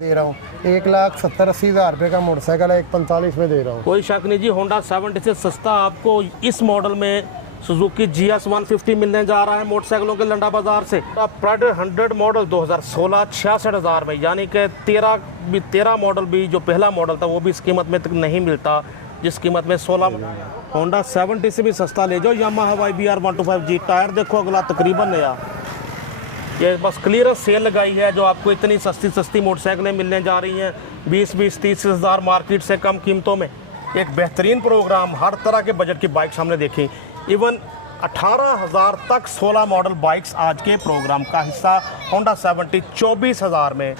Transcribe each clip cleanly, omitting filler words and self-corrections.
दे रहा हूँ 1,70,80,000 रुपये का मोटरसाइकिल है, 1,45 में दे रहा हूँ। कोई शक नहीं जी, होंडा 70 से सस्ता आपको इस मॉडल में सुजुकी GS 150 मिलने जा रहा है मोटरसाइकिलों के लंडा बाजार से। प्राइडर 100 मॉडल 2016 66,000 में, यानी कि 13 मॉडल भी जो पहला मॉडल था वो भी इस कीमत में तक नहीं मिलता जिस कीमत में 16। होंडा 70 से भी सस्ता ले जाओ यामाहा YBR 125G। टायर देखो अगला तकरीबन नया। ये बस क्लियरेंस सेल लगाई है जो आपको इतनी सस्ती मोटरसाइकिलें मिलने जा रही हैं 20-30 हज़ार मार्केट से कम कीमतों में। एक बेहतरीन प्रोग्राम, हर तरह के बजट की बाइक्स हमने देखी। इवन 18,000 तक 16 मॉडल बाइक्स आज के प्रोग्राम का हिस्सा। होंडा 70 24,000 में।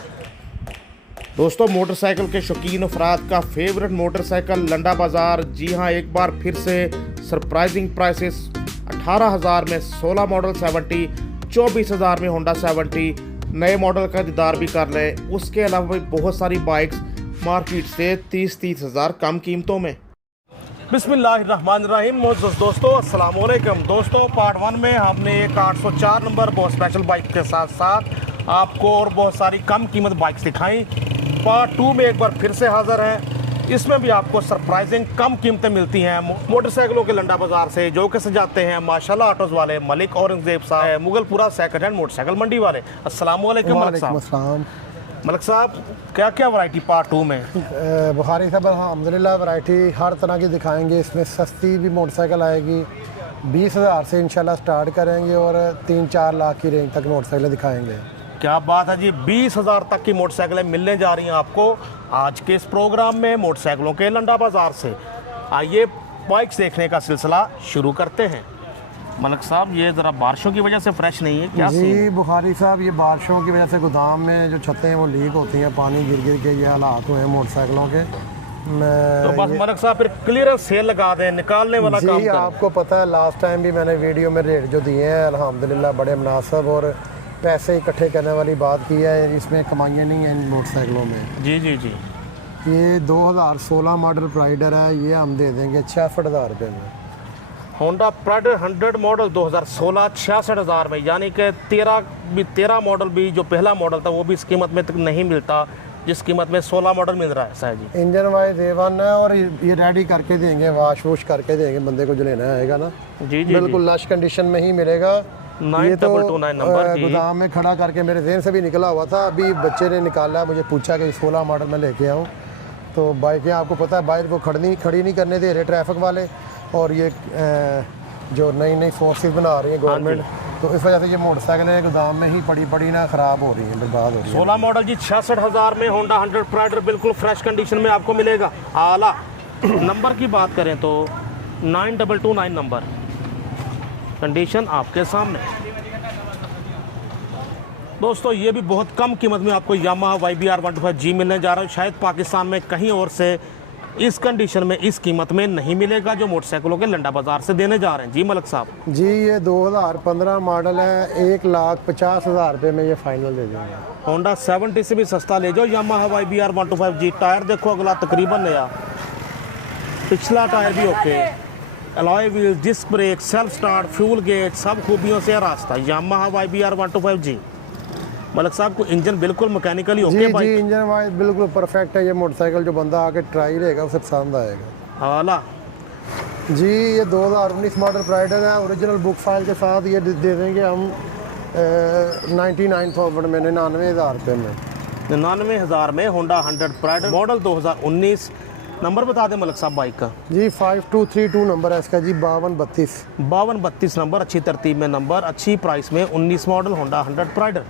दोस्तों, मोटरसाइकिल के शौकीन अफराद का फेवरेट मोटरसाइकिल लंडा बाज़ार। जी हाँ, एक बार फिर से सरप्राइजिंग प्राइसेस। 18,000 में 16 मॉडल 70, 24,000 में होंडा 70 नए मॉडल का दीदार भी कर लें। उसके अलावा भी बहुत सारी बाइक्स मार्केट से 30 हज़ार कम कीमतों में। बिस्मिल्लाहिर्रहमानिर्रहीम। मोअज़्ज़ज़ दोस्तों, अस्सलाम वालेकुम। दोस्तों, पार्ट 1 में हमने एक 804 नंबर बहुत स्पेशल बाइक के साथ साथ आपको और बहुत सारी कम कीमत बाइक्स दिखाई। पार्ट 2 में एक बार फिर से हाज़िर है। इसमें भी आपको सरप्राइजिंग कम कीमतें मिलती हैं मोटरसाइकिलों के लंडा बाजार से, जो कि सजाते हैं माशाल्लाह ऑटोज़ वाले मलिक औरंगजेब साहब, मुगलपुरा सेकंड हैंड मोटरसाइकिल मंडी वाले। अस्सलाम वालेकुम मलिक साहब। मलिक साहब, क्या क्या वैरायटी पार्ट 2 में? बुखारी साहब अल्हम्दुलिल्लाह वैरायटी हर तरह की दिखाएंगे। इसमें सस्ती भी मोटरसाइकिल आएगी, 20,000 से इंशाल्लाह स्टार्ट करेंगे और 3-4 लाख की रेंज तक मोटरसाइकिलें दिखाएंगे। क्या बात है जी, 20,000 तक की मोटरसाइकिलें मिलने जा रही हैं आपको आज के इस प्रोग्राम में मोटरसाइकिलों के लंडा बाजार से। आइए बाइक्स देखने का सिलसिला शुरू करते हैं। मलिक साहब, ये ज़रा बारिशों की वजह से फ्रेश नहीं है क्या? जी बुखारी साहब, ये बारिशों की वजह से गोदाम में जो छतें हैं वो लीक होती हैं, पानी गिर गिर के ये हालात हुए हैं मोटरसाइकिलों के। तो बस मलिक साहब फिर क्लियरेंस सेल लगा दें, निकालने वाला काम करें। आपको पता है लास्ट टाइम भी मैंने वीडियो में रेट जो दिए हैं अल्हम्दुलिल्लाह बड़े मुनासिब और पैसे इकट्ठे करने वाली बात की है। इसमें कमाइयाँ नहीं हैं इन मोटरसाइकिलों में। जी जी जी। ये 2016 मॉडल प्राइडर है, ये हम दे देंगे 66,000 रुपये में। होंडा प्राइडर 100 मॉडल 2016 66,000 में, यानी कि 13 मॉडल भी जो पहला मॉडल था वो भी इस कीमत में तक नहीं मिलता जिस कीमत में 16 मॉडल मिल रहा है साहब जी। इंजन वाइज A1 है और ये रेडी करके देंगे, वाश वूश करके देंगे बंदे को जो लेना आएगा ना। जी जी, बिल्कुल लश कंडीशन में ही मिलेगा। 9229 नंबर। गोदाम में खड़ा करके मेरे ज़हन से भी निकला हुआ था, अभी बच्चे ने निकाला, मुझे पूछा कि 16 मॉडल में लेके आऊँ। तो बाइकें आपको पता है बाइक को खड़ी नहीं करने दे रहे ट्रैफिक वाले, और ये जो नई फोर्सेस बना रही है गवर्नमेंट, तो इस वजह से ये मोटरसाइकिलें गोदाम में ही पड़ी ना ख़राब हो रही हैं, बर्बाद हो रही है। 16 मॉडल जी 66,000 में होंडा 100 प्राइडर बिल्कुल फ्रेश कंडीशन में आपको मिलेगा। आला नंबर की बात करें तो 9229 नंबर, कंडीशन आपके सामने। दोस्तों, ये भी बहुत कम कीमत में आपको यामाहा YBR 125G मिलने जा रहा है। शायद पाकिस्तान में कहीं और से इस कंडीशन में इस कीमत में नहीं मिलेगा जो मोटरसाइकिलों के लंडा बाजार से देने जा रहे हैं। जी मलिक साहब। जी, ये 2015 मॉडल है, 1,50,000 रुपये में ये फाइनल दे देंगे। होंडा 70 से भी सस्ता ले जाओ यामाहा YBR 125G। टायर देखो अगला तकरीबन नया, पिछला टायर भी okay, alloy wheels, disc brake, self start, fuel gate, सब खूबियों से रास्ता यामाहा YBR 125G। मलिक साहब को इंजन बिल्कुल मैकेनिकली ओके जी, इंजन वाइज बिल्कुल परफेक्ट है। ये मोटरसाइकिल जो बंदा आके ट्राई रहेगा उसे पसंद आएगा। आला जी, ये 2019 मॉडल प्राइडर है, ओरिजिनल बुक फाइल के साथ ये दे देंगे हम 99,000 में, 99,000 रुपये में। 99,000 में होंडा 100 प्राइडर मॉडल 2019। नंबर बता दें मलिक साहब बाइक का। जी 5232 नंबर है इसका जी, 5232 नंबर, अच्छी तरतीब में नंबर, अच्छी प्राइस में 19 मॉडल होंडा 100 प्राइडर।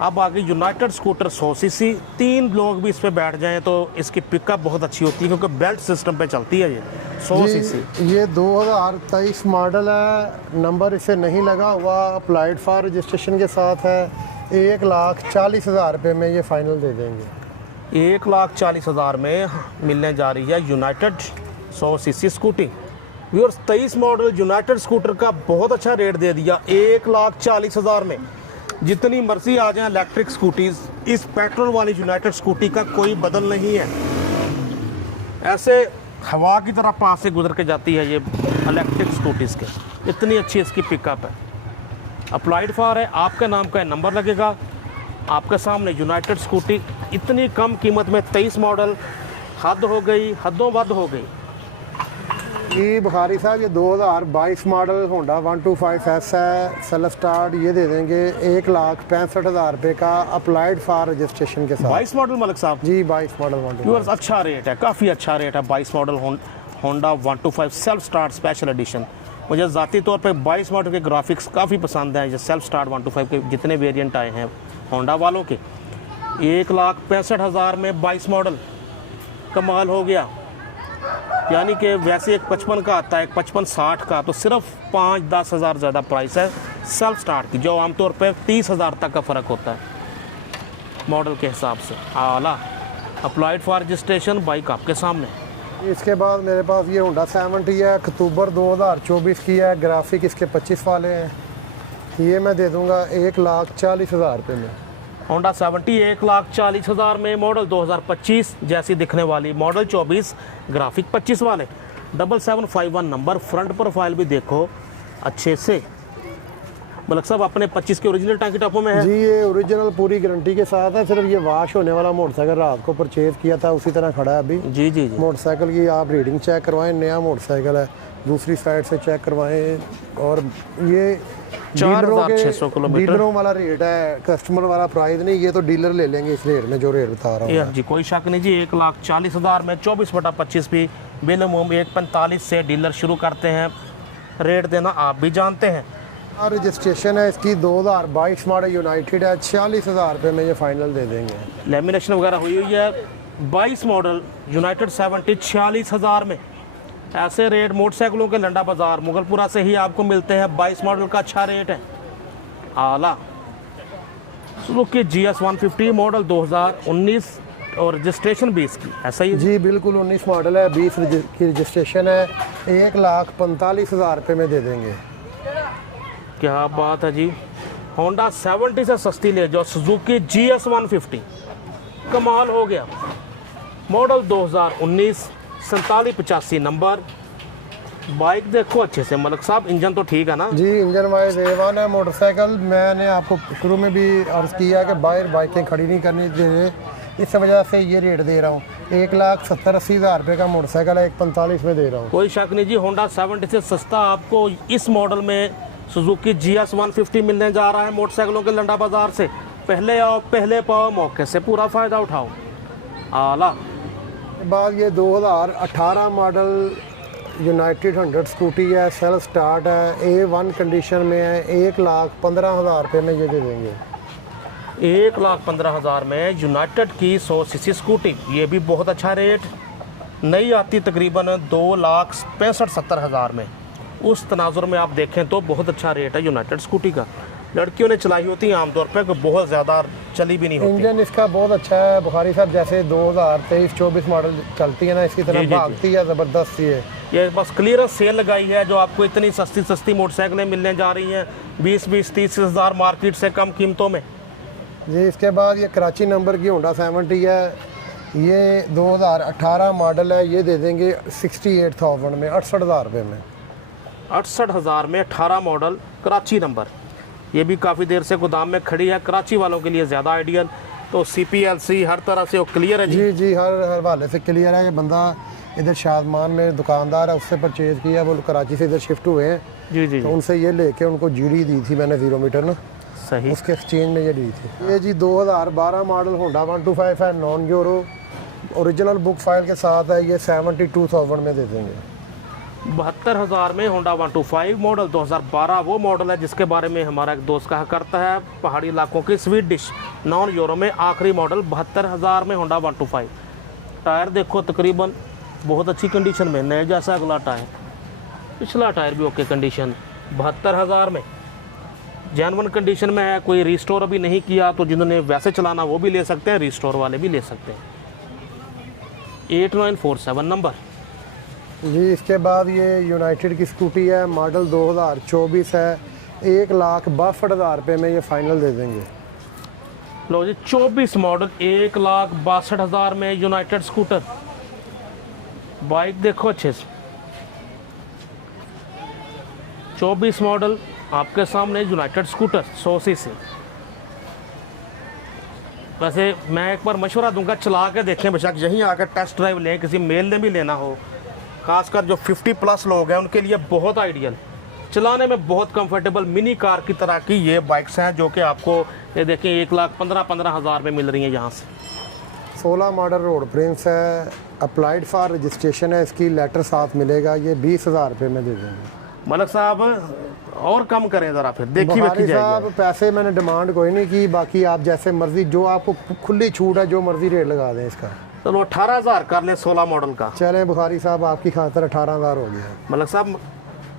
अब आगे यूनाइटेड स्कूटर 100cc, 3 लोग भी इस पे बैठ जाएं तो इसकी पिकअप बहुत अच्छी होती है क्योंकि बेल्ट सिस्टम पे चलती है। ये 100cc, ये 2023 मॉडल है, नंबर इसे नहीं लगा हुआ, अप्लाइड फॉर रजिस्ट्रेशन के साथ है। 1,40,000 रुपये में ये फाइनल दे देंगे। 1,40,000 में मिलने जा रही है United 100cc scooty. Viewers, 23 model United scooter का बहुत अच्छा रेट दे दिया 1,40,000 में। जितनी मर्जी आ जाए इलेक्ट्रिक स्कूटीज़, इस पेट्रोल वाली यूनाइटेड स्कूटी का कोई बदल नहीं है। ऐसे हवा की तरह पास से गुजर के जाती है ये इलेक्ट्रिक स्कूटीज़ के, इतनी अच्छी इसकी पिकअप है। अप्लाइड फॉर है, आपके नाम का नंबर लगेगा। आपके सामने यूनाइटेड स्कूटी इतनी कम कीमत में 23 मॉडल, हद हो गई, हदों बद हो गई। ये बुखारी साहब ये 2022 मॉडल होंडा 125S है, सेल्फ स्टार्ट, ये दे देंगे 1,65,000 रुपये का अप्लाइड फॉर रजिस्ट्रेशन के साथ। 22 मॉडल मलिक साहब जी 22 मॉडल व्यूअर्स, अच्छा रेट है, काफ़ी अच्छा रेट है। 22 model Honda 125 self start special edition. मुझे ज़ाती तौर पे 22 मॉडल के ग्राफिक्स काफ़ी पसंद हैं। जो सेल्फ स्टार्ट 125 के जितने वेरिएंट आए हैं होंडा वालों के, 1,65,000 में 22 मॉडल, कमाल हो गया। यानी कि वैसे एक 55 का आता है, एक 55-60 का, तो सिर्फ 5-10 हज़ार ज़्यादा प्राइस है सेल्फ स्टार्ट की, जो आमतौर पे 30,000 तक का फ़र्क होता है मॉडल के हिसाब से। आला अप्लाइड फॉर रजिस्ट्रेशन, बाइक आपके सामने। इसके बाद मेरे पास ये होंडा 70 है, अक्टूबर 2024 की है, ग्राफिक इसके 25 वाले हैं। ये मैं दे दूँगा 1,40,000 रुपये में। होंडा 70 1,40,000 में, मॉडल 2025 जैसी दिखने वाली, मॉडल 24, ग्राफिक 25 वाले, 7751 नंबर। फ्रंट प्रोफाइल भी देखो अच्छे से। मलिक साहब अपने 25 के ओरिजिनल टांकी टॉपों में है जी, ये ओरिजिनल पूरी गारंटी के साथ है। सिर्फ ये वाश होने वाला मोटरसाइकिल रात को परचेज़ किया था, उसी तरह खड़ा है अभी। जी जी जी। मोटरसाइकिल की आप रीडिंग चेक करवाएं, नया मोटरसाइकिल है, दूसरी साइड से चेक करवाएं। और ये 4,600 किलोमीटर डीलरों वाला रेट है, कस्टमर वाला प्राइस नहीं। ये तो डीलर ले लेंगे इस रेट में जो रेट बता रहा हूँ जी, कोई शक नहीं जी। 1,40,000 में 24/25 भी मिनिमम 1,45 से डीलर शुरू करते हैं। रेट देना आप भी जानते हैं। और रजिस्ट्रेशन है इसकी 2022 मॉडल यूनाइटेड है, 46,000 रुपये में ये फाइनल दे देंगे। लेमिनेशन वगैरह हुई हुई है। 22 मॉडल यूनाइटेड 70 46,000 में। ऐसे रेट मोटरसाइकिलों के लंडा बाज़ार मुगलपुरा से ही आपको मिलते हैं। 22 मॉडल का अच्छा रेट है, आला। सुजुकी GS 150 मॉडल 2019 और रजिस्ट्रेशन 20 की, ऐसा ही जी बिल्कुल 19 मॉडल है, 20 की रजिस्ट्रेशन है, 1,45,000 रुपये में दे देंगे। क्या बात है जी। होंडा 70 से सस्ती ले जाओ, सुजुकी GS 150, कमाल हो गया। Model 2019, 4785 number. बाइक देखो अच्छे से मलिक साहब, इंजन तो ठीक है ना जी? इंजन वाइज A1 है मोटरसाइकिल। मैंने आपको शुरू में भी अर्ज़ किया कि बाहर बाइकें खड़ी नहीं करनी चाहिए, इस वजह से ये रेट दे रहा हूँ। 1,70,80,000 रुपये का मोटरसाइकिल है, 1,45 में दे रहा हूँ। कोई शक नहीं जी। होंडा 70 से सस्ता आपको इस मॉडल में सुजुकी GS 150 मिलने जा रहा है मोटरसाइकिलों के लंडा बाज़ार से। पहले आओ पहले पाओ, मौके से पूरा फ़ायदा उठाओ, आला। बाद ये 2018 मॉडल यूनाइटेड 100 स्कूटी है, सेल्फ स्टार्ट है, A1 कंडीशन में है, 1,15,000 रुपये में ये दे देंगे। 1,15,000 में यूनाइटेड की 100 सीसी स्कूटी, ये भी बहुत अच्छा रेट। नई आती तकरीबन 2,65,70,000 में। उस तनाजुर में आप देखें तो बहुत अच्छा रेट है यूनाइटेड स्कूटी का। लड़कियों ने चलाई होती है आमतौर पर, बहुत ज़्यादा चली भी नहीं होती। इंजन इसका बहुत अच्छा है बुखारी साहब, जैसे 2023-24 मॉडल चलती है ना, इसकी तरह भागती है, ज़बरदस्त ही है। ये बस क्लियरेंस सेल लगाई है जो आपको इतनी सस्ती सस्ती मोटरसाइकिलें मिलने जा रही हैं 20-30 हज़ार मार्केट से कम कीमतों में जी। इसके बाद ये कराची नंबर की होंडा 70 है, ये 2018 मॉडल है, ये दे देंगे 68,000 में, 68,000 रुपये में। 68,000 में 18 मॉडल कराची नंबर। ये भी काफ़ी देर से गोदाम में खड़ी है, कराची वालों के लिए ज़्यादा आइडियल। तो CPLC हर तरह से वो क्लियर है जी जी, हर हवाले से क्लियर है। ये बंदा इधर शादमान में दुकानदार है, उससे परचेज़ किया, वो कराची से इधर शिफ्ट हुए हैं। जी जी तो उनसे ये लेके उनको GD दी थी मैंने 0 मीटर ना, सही। उसके एक्सचेंज में ये दी थी। ये जी 2012 मॉडल होंडा 125 है, non euro, original book file के साथ है, ये 72,000 में दे देंगे। 72,000 में होंडा 125 मॉडल 2012 वो मॉडल है जिसके बारे में हमारा एक दोस्त कहा करता है, पहाड़ी इलाकों की स्वीट डिश, नॉन यूरो में आखिरी मॉडल। 72,000 में होंडा 125। टायर देखो तकरीबन बहुत अच्छी कंडीशन में, नए जैसा अगला टायर, पिछला टायर भी ओके कंडीशन। 72,000 में जैनवन कंडीशन में है, कोई रिस्टोर अभी नहीं किया, तो जिन्होंने वैसे चलाना वो भी ले सकते हैं, रिस्टोर वाले भी ले सकते हैं। 8947 नंबर जी। इसके बाद ये यूनाइटेड की स्कूटी है, मॉडल 2024 है, 1,62,000 रुपये में ये फाइनल दे देंगे। लो जी 24 मॉडल 1,62,000 में यूनाइटेड स्कूटर। बाइक देखो अच्छे से, 24 मॉडल आपके सामने यूनाइटेड स्कूटर 100 सीसी। वैसे मैं एक बार मशवरा दूंगा, चला के देखें, बेशक यहीं आकर टेस्ट ड्राइव लें, किसी मेल ने भी लेना हो, खासकर जो 50 प्लस लोग हैं उनके लिए बहुत आइडियल, चलाने में बहुत कंफर्टेबल मिनी कार की तरह की ये बाइक्स हैं जो कि आपको ये देखें 1,15,000 में मिल रही हैं यहाँ से। 16 मॉडल रोड प्रिंस है, अप्लाइड फॉर रजिस्ट्रेशन है, इसकी लेटर साथ मिलेगा, ये 20,000 रुपये में दे देंगे। मलक साहब और कम करें ज़रा, फिर देखी बुखारी जाएगी। साहब पैसे मैंने डिमांड कोई नहीं की, बाकी आप जैसे मर्जी, जो आपको खुली छूट है, जो मर्जी रेट लगा दें इसका। चलो 18,000 कर लें 16 मॉडल का। चलें बुखारी साहब, आपकी खातर 18,000 हो गया। मलक साहब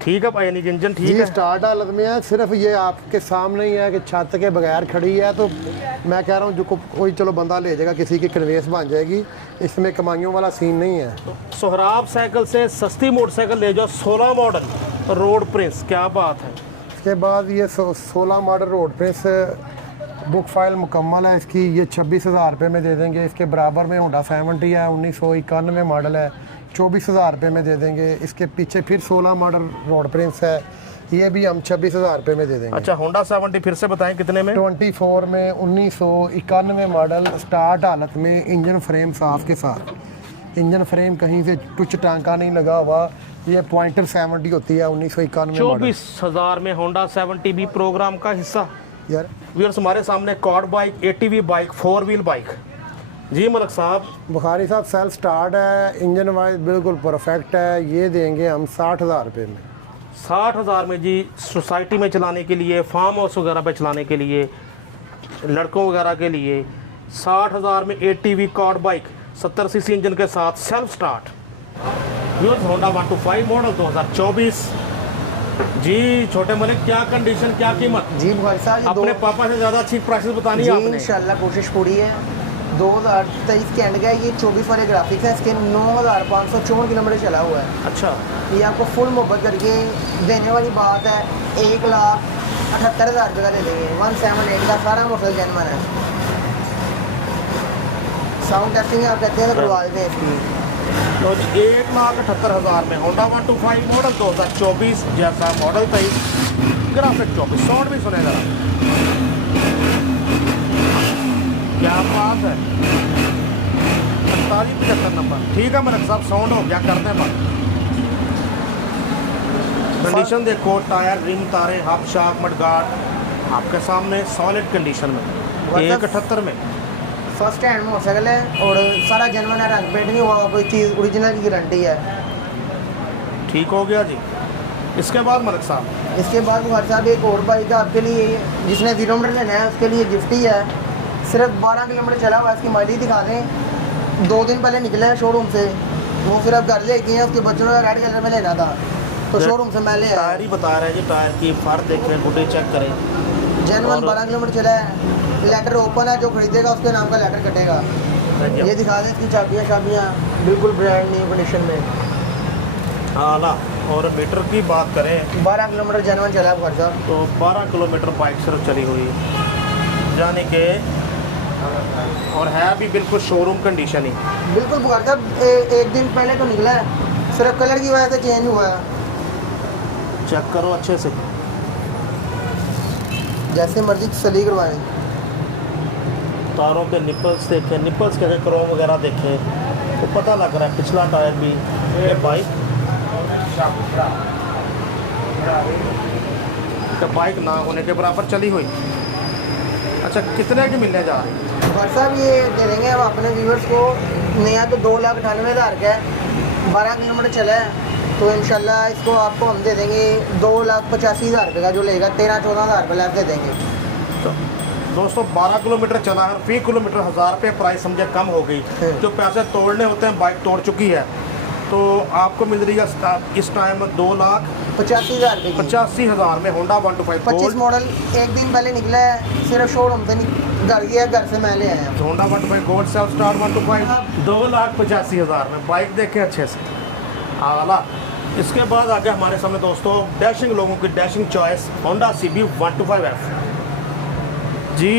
ठीक है भाई, यानी इंजन ठीक जी है, स्टार्ट हालत में है, सिर्फ ये आपके सामने ही है कि छत के बगैर खड़ी है, तो मैं कह रहा हूँ जो कोई चलो बंदा ले जाएगा, किसी की कन्वेंस बन जाएगी, इसमें कमाइयों वाला सीन नहीं है। सोहराब साइकिल से सस्ती मोटरसाइकिल ले जाओ 16 मॉडल रोड प्रिंस, क्या बात है। इसके बाद ये 16 model road Prince book file मुकम्मल है इसकी, ये 26,000 रुपये में दे देंगे। इसके बराबर में होंडा 70 है, 1991 मॉडल है, 24,000 रुपये में दे देंगे। इसके पीछे फिर 16 मॉडल रोड प्रिंस है, ये भी हम 26,000 रुपये में दे देंगे। अच्छा होंडा 70 फिर से बताएं कितने में? 24 में 1991 मॉडल, स्टार्ट हालत में, इंजन फ्रेम साफ के साथ, इंजन फ्रेम कहीं से टुच टांका नहीं लगा हुआ, ये पॉइंटर 70 होती है 1991 मॉडल। 24,000 में होंडा 70 भी प्रोग्राम का हिस्सा। यार व्यूअर्स हमारे सामने quad bike, ATV bike, 4 wheel bike. जी मलक साहब, बुखारी साहब सेल्फ स्टार्ट है, इंजन वाइज बिल्कुल परफेक्ट है, ये देंगे हम 60,000 रुपये में। 60,000 में जी, सोसाइटी में चलाने के लिए, फार्म हाउस वगैरह पे चलाने के लिए, लड़कों वगैरह के लिए 60,000 में ATV quad bike 70 CC engine के साथ self start. Viewers Honda 125 model 2024। जी छोटे मलिक, क्या कंडीशन, क्या कीमत? जी बुखारी साहब, अपने पापा से ज़्यादा अच्छी प्राइसेस बतानी है जी आपने। इंशाल्लाह कोशिश पूरी है। 2023 के एंड का ये 24 वाले ग्राफिक्स हैं, इसके 9,554 किलोमीटर चला हुआ है। अच्छा, ये आपको फुल मोहब्बत करके देने वाली बात है, 1,78,000 रुपये का दे देंगे। 178 का सारा मॉडल जेन्युइन है। साउंड टेस्टिंग आप कहते हैं तो करवा देते हैं इसकी। तो 1,78,000 में होंडा 125 मॉडल 2024 जैसा मॉडल 23, ग्राफिक 24। साउंड भी सुने जरा, क्या बात है। 4875 नंबर, ठीक है मेरे साहब, साउंड हो गया, करते हैं बात। कंडीशन देखो, टायर, रिम, तारे, हब, शाक, मडगार्ड आपके सामने सॉलिड कंडीशन में, 178 में। फर्स्ट हैंड मोटरसाइकिल है और सारा जेन्युइन है, रंग पेंट नहीं हुआ, कोई चीज़ ओरिजिनल की गारंटी है। ठीक हो गया जी। इसके बाद मलिक साहब, इसके बाद बुखारी साहब एक और बाइक है आपके लिए, जिसने 0 मीटर लेना है उसके लिए गिफ्ट ही है। सिर्फ 12 किलोमीटर चला हुआ है, इसकी माइलेज दिखा दें। 2 दिन पहले निकला है शोरूम से, वो फिर अब घर ले गए हैं, उसके बच्चों ने रेड कलर में लेना था तो शोरूम से मैं ले आया। टायर ही बता रहे हैं जी, टायर की फर देखें, गुड्डे चेक करें। जेन्युइन 12 किलोमीटर चला है, लेटर ओपन है, जो खरीदेगा उसके नाम का लेटर कटेगा। ये दिखा दें इसकी चाबियाँ बिल्कुल ब्रांड न्यू कंडीशन में। आला। और मीटर की बात करें, 12 किलोमीटर जेन्युइन चला है बुखारी साहब। तो 12 किलोमीटर बाइक सिर्फ चली हुई यानी कि, और है भी बिल्कुल शोरूम कंडीशन ही। बिल्कुल बुखारी साहब, एक दिन पहले तो निकला है, सिर्फ कलर की वजह से चेंज हुआ है। चेक करो अच्छे से, जैसे मर्जी तसल्ली करवाएं। तारों के निपल्स देखें, निपल्स के क्रोम वगैरह देखें तो पता लग रहा है। पिछला टायर भी, ये बाइक तो बाइक ना होने के बराबर चली हुई। अच्छा, कितने की मिलने जा रही है? भाई साहब ये दे देंगे हम अपने व्यूवर्स को, नया तो 2,98,000 का है, 12 किलोमीटर चला है, तो इंशाल्लाह इसको आपको हम दे देंगे 2,85,000 रुपये का, जो लेगा 13-14,000 रुपये लैब दे देंगे। तो दोस्तों 12 किलोमीटर चला है, फी किलोमीटर 1,000 रुपये प्राइस समझे कम हो गई। जो पैसे तोड़ने होते हैं बाइक तोड़ चुकी है, तो आपको मिल रही है इस टाइम 2,85,000 रुपये की। 85,000 में होंडा 125 25 मॉडल एक दिन पहले निकला है, सिर्फ शोरूम से घर गया, घर से मैं ले आया। होंडा 125 गोल्ड सेल्फ स्टार्ट 125 2,85,000 में बाइक देखें अच्छे से, आला। इसके बाद आगे हमारे सामने दोस्तों डैशिंग लोगों की dashing choice Honda CB 125F। जी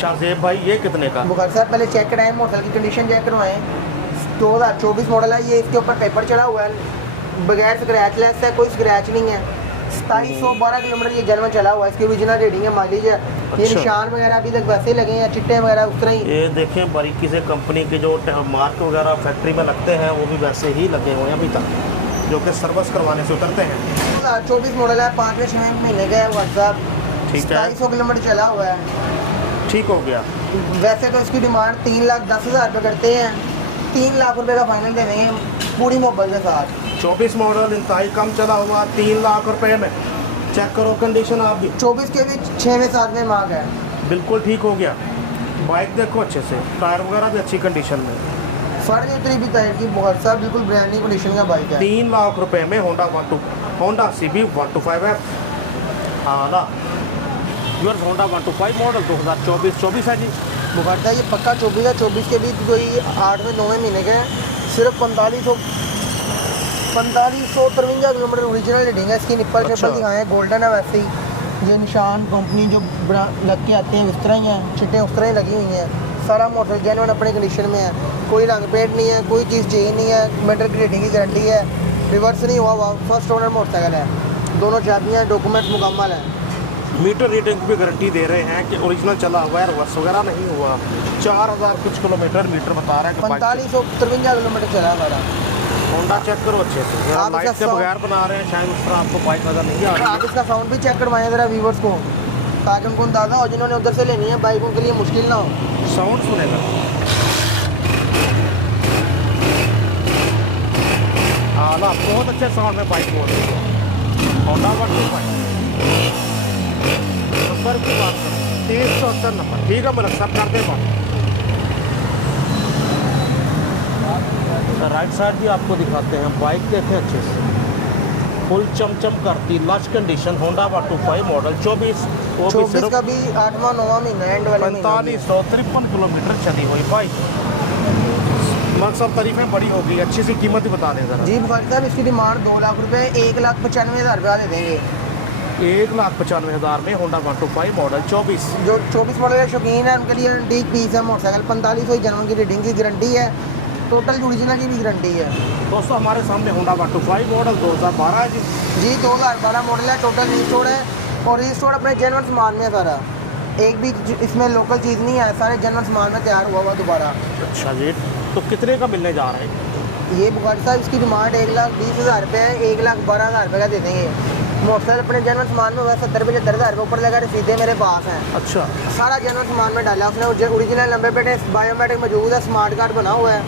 शाहजेब भाई, ये कितने का? बुखारी साहब पहले चेक कराएं, मोटर की कंडीशन चेक करवाएं। 2024 मॉडल है ये, इसके ऊपर पेपर चढ़ा हुआ है, बगैर स्क्रैच लेस है, कोई स्क्रैच नहीं है। 2712 किलोमीटर ये जन्म चला हुआ है। इसकी ओरिजिनल रेटिंग है, माइलेज है। ये अच्छा। निशान वगैरह अभी तक वैसे लगे हैं, चिट्टे वगैरह उस तरह ही। ये देखें बारीकी से कंपनी के जो मार्क वगैरह फैक्ट्री में लगते हैं वो भी वैसे ही लगे हुए हैं अभी तक, जो कि सर्विस करवाने से उतरते हैं। 2024 मॉडल है, 5वें महीने का है व्हाट्सएप। ठीक है। 2700 किलोमीटर चला हुआ है। ठीक हो गया। वैसे तो इसकी डिमांड 3,10,000 रुपये करते हैं। 3 लाख रुपए का फाइनल दे देंगे पूरी मोबाइल के साथ। 24 मॉडल इंतहाई कम चला हुआ 3 लाख रुपए में। चेक करो कंडीशन आप भी। 24 के भी 6वें 7वें मार्क है। बिल्कुल ठीक हो गया। बाइक देखो अच्छे से, टायर वगैरह भी अच्छी कंडीशन में। फर्क उतरी भी टायर की बहुत सा, बिल्कुल ब्रांड न्यू कंडीशन का बाइक है। 3 लाख रुपए में होंडा CB 125F आला यूर होंडा 125 मॉडल 2024 है जी। बुखारता ये पक्का 24 है। 24 के भी कोई 8वें 9वें महीने का है। सिर्फ 4553 किलोमीटर ओरिजिनल रेटिंग है इसकी। निप्पल अच्छा। शेपल दिखाए हैं, गोल्डन है वैसे ही। ये निशान कंपनी जो लग के आते हैं उस तरह ही हैं, चिट्टे उस तरह ही लगी हुई हैं। सारा मोटर जेन्युइन अपने कंडीशन में है, कोई रंग पेंट नहीं है, कोई चीज़ चेंज नहीं है। मीटर की रेटिंग की गारंटी है, रिवर्स नहीं हुआ, फर्स्ट ओनर मोटरसाइकिल है। दोनों चाबियाँ डॉक्यूमेंट्स मुकम्मल हैं। मीटर रीडिंग भी गारंटी दे रहे हैं कि ओरिजिनल चला हुआ है, रिवर्स वगैरह नहीं हुआ। 4000 कुछ किलोमीटर मीटर बता रहा है कि 4553 किलोमीटर चला हमारा। होंडा चेक करो अच्छे से। आप लाइट इसका के बगैर बना रहे हैं, शायद उस तरह आपको बाइक नजर नहीं आ रही आप इसका साउंड भी चेक करवाएं ज़रा व्यूवर्स को, ताकि उनको अंदाज़ा हो जिन्होंने उधर से लेनी है बाइक, उनके लिए मुश्किल ना हो। साउंड सुनेगा। आला बहुत अच्छे साउंड में बाइक बोल रही है। होंडा 125 नंबर की बात करें 370 नंबर। ठीक है, मैं सब कर दे बात। राइट साइड भी आपको दिखाते हैं, बाइक देखें अच्छे से, फुल चमचम करती लश कंडीशन। होंडा 125 मॉडल 24 वो भी 24 सिर्फ का भी 8वां 9वां महीना एंड वाले महीने। 4553 किलोमीटर चली हुई बाइक। मकसद तारीफें बड़ी होगी, अच्छी सी कीमत ही बता दें जरा। जी बुखारी साहब, इसकी डिमांड 2 लाख रुपए 1,95,000 रुपया दे देंगे। 1,95,000 में होंडा 125 मॉडल 24। जो 24 मॉडल के शौकीन है उनके लिए एंटीक पीस है मोटरसाइकिल। 4500 जन्म की रेटिंग की गारंटी है, टोटल ओरिजिनल की भी गारंटी है। दोस्तों हमारे सामने होंडा 125 मॉडल 2012 है जी। जी 2012 मॉडल है, टोटल रीस्टोर है और रीस्टोर अपने जेन्युइन सामान में है सारा। एक भी इसमें लोकल चीज़ नहीं है, सारे जेन्युइन सामान में तैयार हुआ दोबारा। अच्छा जी, तो कितने का मिलने जा रहा है ये बुखारी साहब, इसकी डिमांड 1,20,000 रुपये है। 1,12,000 रुपये का दे देंगे। मोटरसाइकिल अपने जेन्युइन सामान में हुआ 70-75,000 रुपये ऊपर लगा, रसीदें मेरे पास हैं। अच्छा, सारा जेन्युइन सामान में डाला उसने। ओरिजिनल नंबर प्लेट बायोमेट्रिक मौजूद है, स्मार्ट कार्ड बना हुआ है,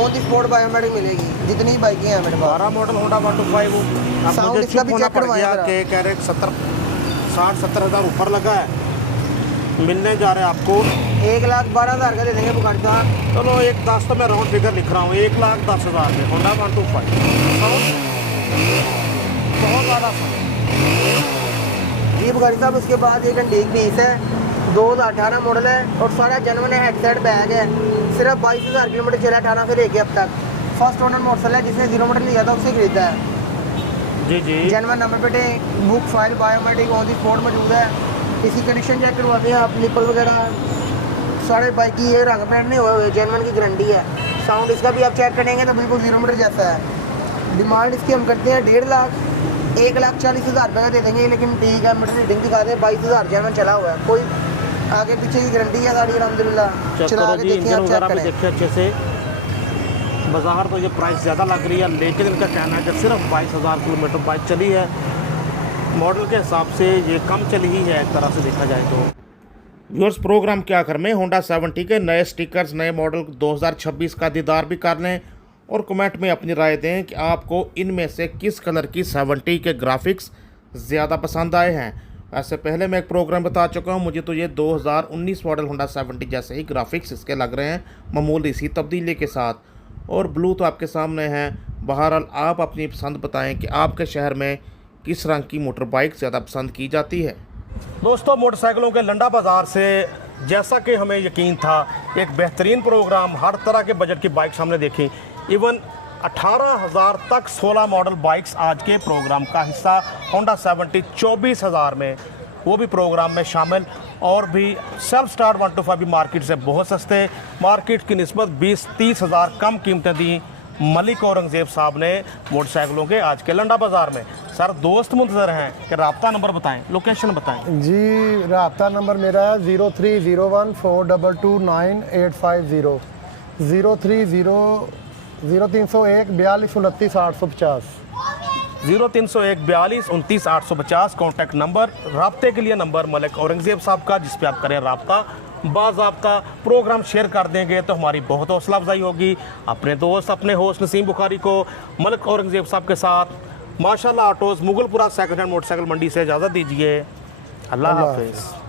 ऑन दी स्पॉट बायोमेट्रिक मिलेगी। जितनी बाइकें हैं मेरे पास। 12 मॉडल होंडा 125 अब साउंड मुझे इसका चुप भी होना चेक पड़ करवाएं गया जरा। कि कह रहे 60-70 हज़ार ऊपर लगा है, मिलने जा रहे हैं आपको 1,12,000 का दे देंगे बुखारी साहब। चलो 1,10 तो मैं राउंड फिगर लिख रहा हूँ, 1,10,000 में होंडा 125 बहुत ज़्यादा। जी बुखारी साहब, उसके बाद एक एंटीक पीस है, 2018 मॉडल है और सारा जेन्युइन है। हेडसेट बैग है, सिर्फ 22,000 किलोमीटर चला 18 से लेके अब तक। फर्स्ट ओनर मोटरसाइकिल है, जिसने 0 मीटर लिया था उससे खरीदा है। जी जी, genuine number plate, book file biometric on the spot मौजूद है। इसकी कंडीशन चेक करवाते हैं आप, निपल वगैरह सारे बाइक की ये रंग पेंट नहीं हुए, जेन्युइन की गारंटी है। साउंड इसका भी आप चेक करेंगे तो बिल्कुल 0 मीटर जैसा है। डिमांड इसकी हम करते हैं 1.5 लाख 1,40,000 रुपये का दे देंगे, लेकिन ठीक है मीटर रीडिंग दिखा दें 22,000 जेन्युइन चला हुआ है। कोई आगे पीछे की गारंटी है सारी अल्हम्दुलिल्लाह। चेक चला करो के जी, देखिए इंजन आप, चेक वगैरह भी करें। देखिए अच्छे से। बाजार तो ये प्राइस ज़्यादा लग रही है, लेकिन इनका कहना है कि सिर्फ 22,000 किलोमीटर बाइक चली है। मॉडल के हिसाब से ये कम चली ही है एक तरह से देखा जाए तो। व्यूअर्स, प्रोग्राम के आखिर में होंडा 70 के नए स्टिकर्स, नए मॉडल 2026 का दीदार भी कर लें और कमेंट में अपनी राय दें कि आपको इनमें से किस कलर की 70 के ग्राफिक्स ज़्यादा पसंद आए हैं। वैसे पहले मैं एक प्रोग्राम बता चुका हूं, मुझे तो ये 2019 मॉडल होंडा 70 जैसे ही ग्राफिक्स इसके लग रहे हैं, मामूली सी तब्दीली के साथ। और ब्लू तो आपके सामने है। बहरहाल आप अपनी पसंद बताएं कि आपके शहर में किस रंग की मोटर बाइक ज़्यादा पसंद की जाती है। दोस्तों, मोटरसाइकिलों के लंडा बाज़ार से जैसा कि हमें यकीन था, एक बेहतरीन प्रोग्राम, हर तरह के बजट की बाइक हमने देखी। इवन 18,000 तक 16 मॉडल बाइक्स आज के प्रोग्राम का हिस्सा। होंडा 70 24,000 में, वो भी प्रोग्राम में शामिल। और भी सेल्फ स्टार्ट 125 भी मार्केट से बहुत सस्ते, मार्केट की निस्बत 20-30 हज़ार कम कीमतें दी मलिक औरंगजेब साहब ने मोटरसाइकिलों के आज के लंडा बाज़ार में। सर दोस्त मुंतज़र हैं कि रब्ता नंबर बताएं, लोकेशन बताएं। जी रब्ता नंबर मेरा है 0301422985 0301 42 29 850 0301 42 29 850 कॉन्टैक्ट नंबर। रब्ते के लिए नंबर मलिक औरंगजेब साहब का, जिस पे आप करें रब्ता। बाज़ाब्ता प्रोग्राम शेयर कर देंगे तो हमारी बहुत हौसला अफजाई होगी। अपने दोस्त, अपने होस्ट नसीम बुखारी को मलिक औरंगजेब साहब के साथ माशाल्लाह autos Mughalpura second hand motorcycle मंडी से इजाज़त दीजिए। अल्लाह हाफ़िज़।